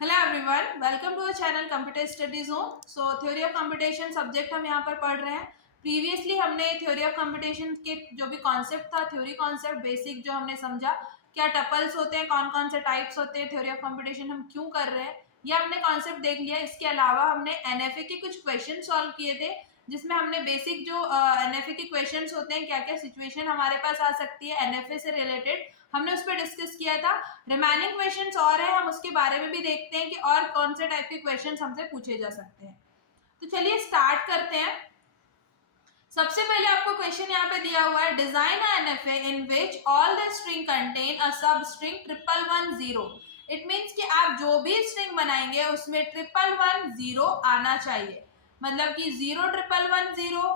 Hello everyone, welcome to our channel computer studies home. So theory of computation subject हम यहाँ पर पढ़ रहे हैं। प्रीवियसली हमने थ्योरी ऑफ कंप्यूटेशन के जो भी कॉन्सेप्ट था, थ्योरी कॉन्सेप्ट बेसिक जो हमने समझा, क्या टपल्स होते हैं, कौन कौन से टाइप्स होते हैं, थ्योरी ऑफ कंप्यूटेशन हम क्यों कर रहे हैं, ये हमने कॉन्सेप्ट देख लिया। इसके अलावा हमने एनएफए के कुछ क्वेश्चन सॉल्व किए थे, जिसमें हमने बेसिक जो एनएफए के क्वेश्चंस होते हैं, क्या क्या सिचुएशन हमारे पास आ सकती है एनएफए से रिलेटेड, हमने उस पर डिस्कस किया था। रिमेनिंग क्वेश्चंस और है, हम उसके बारे में भी देखते हैं कि और कौन से टाइप के क्वेश्चंस हमसे पूछे जा सकते हैं। तो चलिए स्टार्ट करते हैं। सबसे पहले आपको क्वेश्चन यहाँ पे दिया हुआ है, design a NFA in which all the string contain a सब स्ट्रिंग 1110। इट मींस कि आप जो भी स्ट्रिंग बनाएंगे उसमें 1110 आना चाहिए, मतलब कि 01110,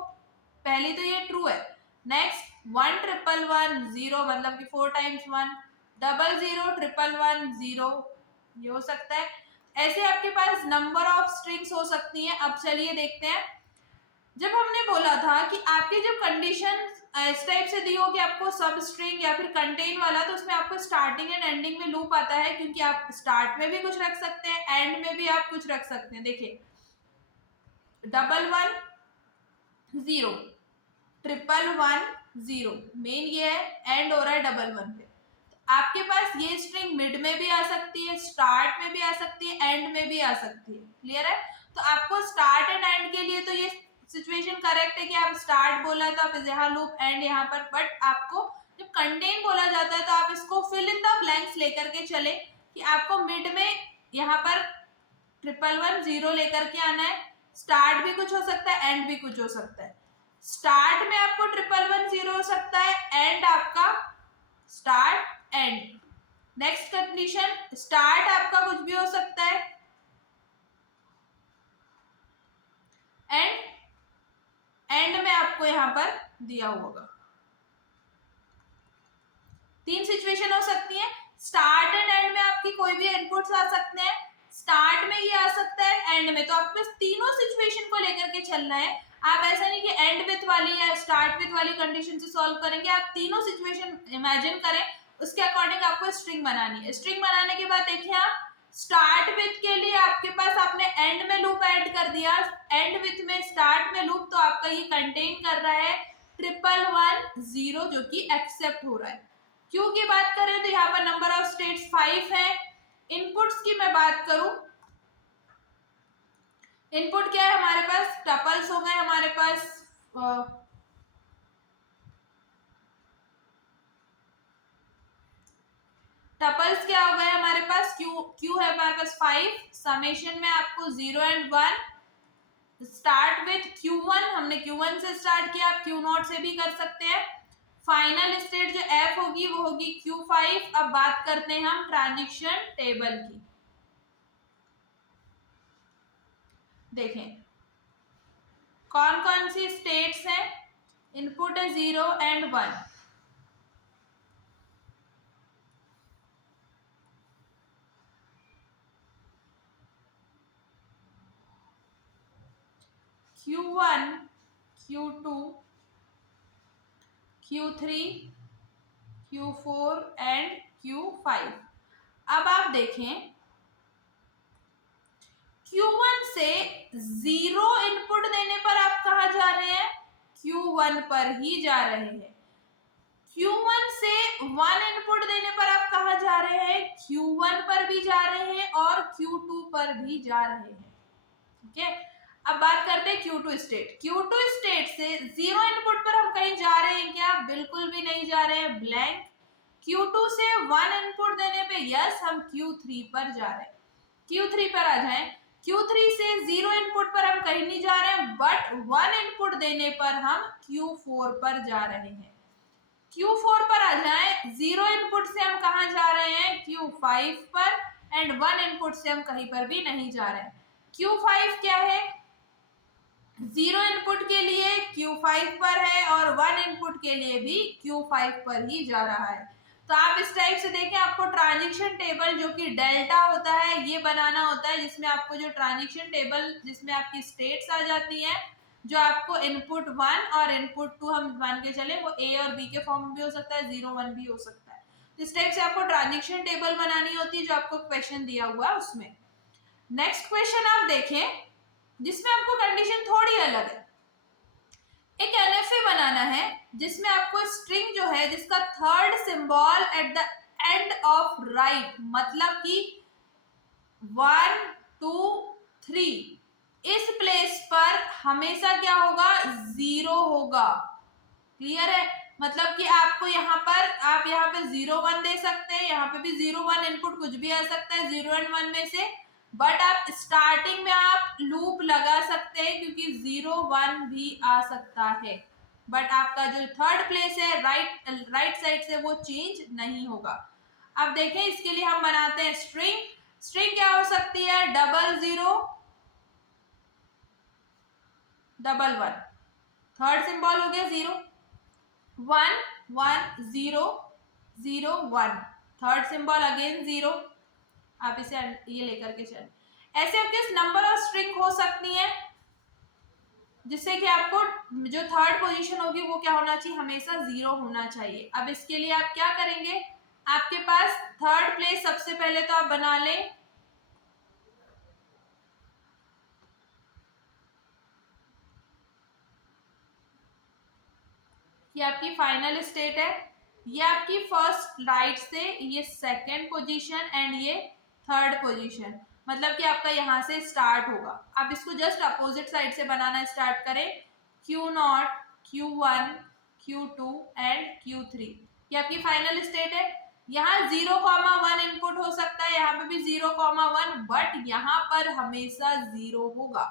पहली तो ये ट्रू है। नेक्स्ट 1110 मतलब कि 4 टाइम्स 1, 001110 ये हो सकता है। ऐसे आपके पास नंबर ऑफ स्ट्रिंग्स हो सकती हैं। अब चलिए देखते हैं। जब हमने बोला था कि आपकी जो कंडीशन इस टाइप से दी हो कि आपको सब स्ट्रिंग या फिर कंटेन वाला, तो उसमें आपको स्टार्टिंग एंड एंडिंग में लूप आता है, क्योंकि आप स्टार्ट में भी कुछ रख सकते हैं, एंड में भी आप कुछ रख सकते हैं। देखिए 1110, 1110 मेन ये है, एंड हो रहा है 11 पे। आपके पास ये स्ट्रिंग मिड में भी आ सकती है, स्टार्ट में भी आ सकती है, एंड में भी आ सकती है। क्लियर है? तो आपको स्टार्ट एंड एंड के लिए तो ये सिचुएशन करेक्ट है कि आप स्टार्ट बोला तो आप यहाँ लूप, एंड यहाँ पर। बट आपको जब कंटेन बोला जाता है तो आप इसको फिल इन द ब्लैंक्स लेकर के चले कि आपको मिड में यहाँ पर 1110 लेकर के आना है। स्टार्ट भी कुछ हो सकता है, एंड भी कुछ हो सकता है। स्टार्ट में आपको 1110 हो सकता है, एंड आपका start and. Next condition, start आपका कुछ भी हो सकता है, एंड में आपको यहां पर दिया होगा। तीन सिचुएशन हो सकती है। स्टार्ट एंड एंड में आपकी कोई भी इनपुट्स आ सकते हैं। स्टार्ट में ये आ सकता है, एंड में। तो आपको तीनों सिचुएशन को लेकर के चलना है। आप ऐसा नहीं कि एंड विथ वाली या स्टार्ट विथ वाली कंडीशन से सॉल्व करेंगे। आप तीनों सिचुएशन इमेजिन करें, उसके अकॉर्डिंग आपको स्ट्रिंग बनानी है। स्ट्रिंग बनाने के बाद देखिए आप, स्टार्ट विथ के लिए आपके पास आपने एंड में लूप ऐड कर दिया, एंड विथ में स्टार्ट में लूप, तो आपका ये कंटेन कर रहा है 1110 जो कि एक्सेप्ट हो रहा है। क्यू की बात करें तो यहाँ पर नंबर ऑफ स्टेट्स 5 है। इनपुट्स की मैं बात करूं, इनपुट क्या है हमारे पास, टपल्स हो गए हमारे पास। टपल्स क्या हो गए हमारे पास, क्यू क्यू है हमारे पास 5। समेशन में आपको 0 एंड 1। स्टार्ट विथ Q1, हमने Q1 से स्टार्ट किया, आप Q0 से भी कर सकते हैं। फाइनल स्टेट जो F होगी वो होगी Q5। अब बात करते हैं हम ट्रांजिशन टेबल की। देखें कौन कौन सी स्टेट्स हैं। इनपुट है 0 and 1। Q1, Q2, Q3, Q4 and Q5। अब आप देखें Q1 से 0 इनपुट देने पर आप कहा जा रहे हैं, Q1 पर ही जा रहे हैं। Q1 से 1 इनपुट देने पर आप कहा जा रहे हैं, Q1 पर भी जा रहे हैं और Q2 पर भी जा रहे हैं। ठीक है, अब बात करते हैं Q2 स्टेट। Q2 स्टेट से 0 इनपुट पर हम कहीं जा रहे हैं क्या? बिल्कुल भी नहीं जा रहे हैं, ब्लैंक। Q2 से 1 इनपुट देने पे यस, हम Q3 पर जा रहे हैं। Q3 पर आ जाएं। Q3 से 0 इनपुट पर हम कहीं नहीं जा रहे हैं, बट 1 इनपुट देने पर हम Q4 पर जा रहे हैं। Q4 पर आ जाएं। 0 इनपुट से हम कहा जा रहे हैं, Q5 पर, एंड 1 इनपुट से हम कहीं पर भी नहीं जा रहे हैं। Q5 क्या है? 0 इनपुट के लिए Q5 पर है और 1 इनपुट के लिए भी Q5 पर ही जा रहा है। तो आप इस टाइप से देखें, आपको ट्रांजिशन टेबल जो कि डेल्टा होता है ये बनाना होता है, जिसमें आपको जो ट्रांजिशन टेबल जिसमें आपकी स्टेट्स आ जाती हैं, जो आपको इनपुट 1 और इनपुट 2 हम मान के चले, वो A और B के फॉर्म में भी हो सकता है, 0 1 भी हो सकता है। तो इस टाइप से आपको ट्रांजिशन टेबल बनानी होती है, जो आपको क्वेश्चन दिया हुआ है उसमें। नेक्स्ट क्वेश्चन आप देखें जिसमें आपको कंडीशन थोड़ी अलग है। एक एनएफए बनाना है जिसमें आपको स्ट्रिंग जो है जिसका third symbol at the end of right, मतलब कि 1 2 3 इस प्लेस पर हमेशा क्या होगा, 0 होगा। क्लियर है? मतलब कि आपको यहाँ पर आप यहाँ पे 0 1 दे सकते हैं, यहाँ पे भी 0 1 इनपुट कुछ भी आ सकता है 0 एंड 1 में से, बट आप स्टार्टिंग में आप लूप लगा सकते हैं क्योंकि 0 1 भी आ सकता है, बट आपका जो थर्ड प्लेस है राइट साइड से वो चेंज नहीं होगा। अब देखें इसके लिए हम बनाते हैं स्ट्रिंग। स्ट्रिंग क्या हो सकती है, 00 11, थर्ड सिंबल हो गया 0, 1 1 0 0 1, थर्ड सिंबल अगेन 0। आप इसे ये लेकर के चलें। ऐसे आपके नंबर ऑफ स्ट्रिंग हो सकती है जिससे कि आपको जो थर्ड पोजीशन होगी वो क्या होना चाहिए, हमेशा 0 होना चाहिए। अब इसके लिए आप क्या करेंगे, आपके पास थर्ड प्लेस सबसे पहले तो आप बना लें, ये आपकी फाइनल स्टेट है, ये आपकी फर्स्ट राइट से ये सेकेंड पोजीशन एंड ये थर्ड पोजीशन, मतलब कि आपका यहाँ से स्टार्ट होगा। आप इसको जस्ट अपोजिट साइड से बनाना स्टार्ट करें, Q0 Q1 Q2 and Q3, ये आपकी फाइनल स्टेट है। यहाँ 0,1 इनपुट हो सकता है, यहाँ पे भी 0,1, बट यहाँ पर हमेशा 0 होगा।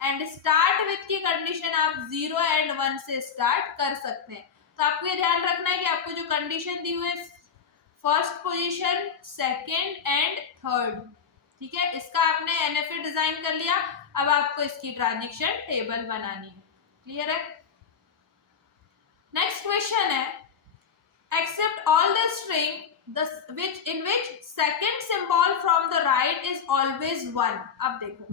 एंड स्टार्ट विथ की कंडीशन आप 0 एंड 1 से स्टार्ट कर सकते हैं। तो आपको ये ध्यान रखना है कि आपको जो कंडीशन दी हुई है first position second and third, ठीक है, इसका आपने एनएफए डिजाइन कर लिया। अब आपको इसकी ट्रांजैक्शन टेबल बनानी है। क्लियर है? नेक्स्ट क्वेश्चन है, accept all the string in which second symbol from the right is always 1। अब देखो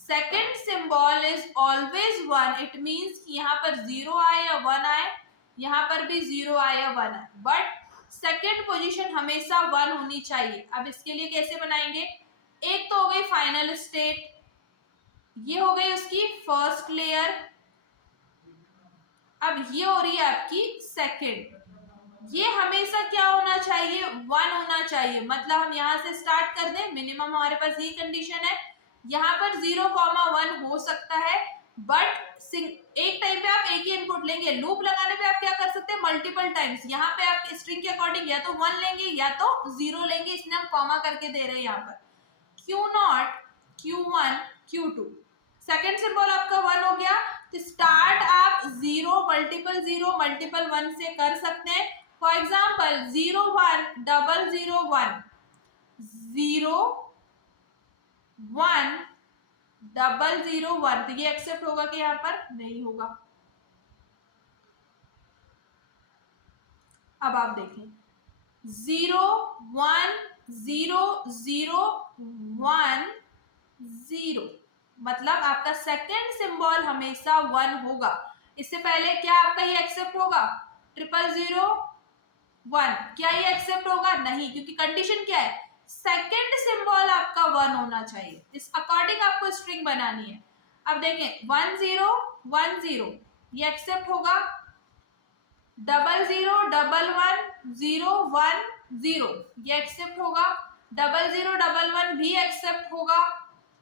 second symbol is always 1, it means कि यहाँ पर 0 आए या 1 आए, यहाँ पर भी 0 आए या 1 आए, बट सेकेंड पोजीशन हमेशा 1 होनी चाहिए। अब इसके लिए कैसे बनाएंगे, एक तो हो गई फाइनल स्टेट, ये हो गई उसकी फर्स्ट लेयर, अब ये हो रही है आपकी सेकेंड, ये हमेशा क्या होना चाहिए, 1 होना चाहिए। मतलब हम यहाँ से स्टार्ट कर दें, मिनिमम हमारे पास ये कंडीशन है, यहाँ पर 0,1 हो सकता है, बट एक टाइम पे आप एक ही इनपुट लेंगे। लूप लगाने पे आप क्या कर सकते हैं, मल्टीपल टाइम्स, यहाँ पे आप स्ट्रिंग के अकॉर्डिंग या तो 1 लेंगे या तो 0 लेंगे, इसने हम कॉमा करके दे रहे हैं यहाँ पर Q0 Q1 Q2, second symbol आपका 1 हो गया, तो स्टार्ट आप 0 मल्टीपल 1 से कर सकते हैं। फॉर एग्जाम्पल 0 1 0 1 0 1 0 1, तो ये एक्सेप्ट होगा कि यहाँ पर नहीं होगा। अब आप देखें 0 1 0 0 1 0, मतलब आपका सेकेंड सिंबल हमेशा 1 होगा। इससे पहले क्या आपका ये एक्सेप्ट होगा, 000 1, क्या ये एक्सेप्ट होगा, नहीं, क्योंकि कंडीशन क्या है, सेकेंड सिंबल आपका 1 होना चाहिए। इस अकॉर्डिंग आपको स्ट्रिंग बनानी है। अब देखें 1 0 1 0, ये एक्सेप्ट होगा, 00 11 0 1 0, ये एक्सेप्ट होगा, 00 11 भी एक्सेप्ट होगा।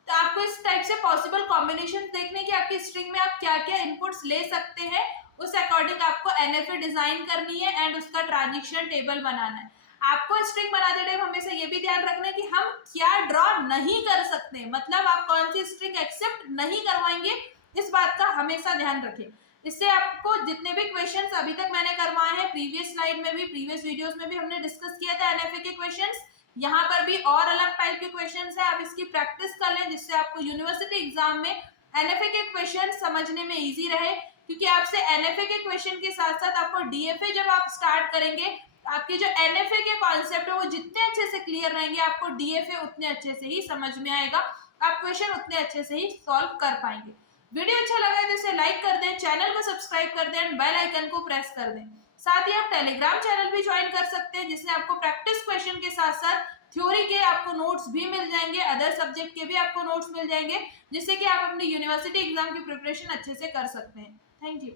तो आपको इस टाइप से पॉसिबल कॉम्बिनेशन देखने की आपकी स्ट्रिंग में आप क्या क्या इनपुट्स ले सकते हैं, उस अकॉर्डिंग आपको एनएफए डिजाइन करनी है एंड उसका ट्रांजैक्शन टेबल बनाना है। आपको स्ट्रिंग बनाते टाइम हमेशा ये भी ध्यान रखना है कि हम क्या ड्रॉ नहीं कर सकते, मतलब आप कौन सी स्ट्रिंग एक्सेप्ट नहीं करवाएंगे, इस बात का हमेशा ध्यान रखें। इससे आपको जितने भी क्वेश्चंस अभी तक मैंने करवाए हैं, प्रीवियस स्लाइड में भी प्रीवियस वीडियोस में भी हमने डिस्कस किया था एनएफए के क्वेश्चंस, यहाँ पर भी और अलग टाइप के क्वेश्चंस है। आप इसकी प्रैक्टिस कर लें जिससे आपको यूनिवर्सिटी एग्जाम में एनएफए के क्वेश्चन समझने में इजी रहे, क्योंकि आपसे एनएफए के क्वेश्चन के साथ साथ आपको डीएफए जब आप स्टार्ट करेंगे, आपके जो एनएफए के कॉन्सेप्ट है वो जितने अच्छे से क्लियर रहेंगे, आपको डीएफए उतने अच्छे से ही समझ में आएगा, आप क्वेश्चन उतने अच्छे से ही सॉल्व कर पाएंगे। वीडियो अच्छा लगा है तो इसे लाइक कर दें, चैनल को सब्सक्राइब कर दें एंड बेल आइकन को प्रेस कर दें। साथ ही आप टेलीग्राम चैनल भी ज्वाइन कर सकते हैं जिसमें आपको प्रैक्टिस क्वेश्चन के साथ साथ थ्योरी के आपको नोट्स भी मिल जाएंगे, अदर सब्जेक्ट के भी आपको नोट्स मिल जाएंगे, जिससे कि आप अपनी यूनिवर्सिटी एग्जाम की प्रिपरेशन अच्छे से कर सकते हैं। Thank you.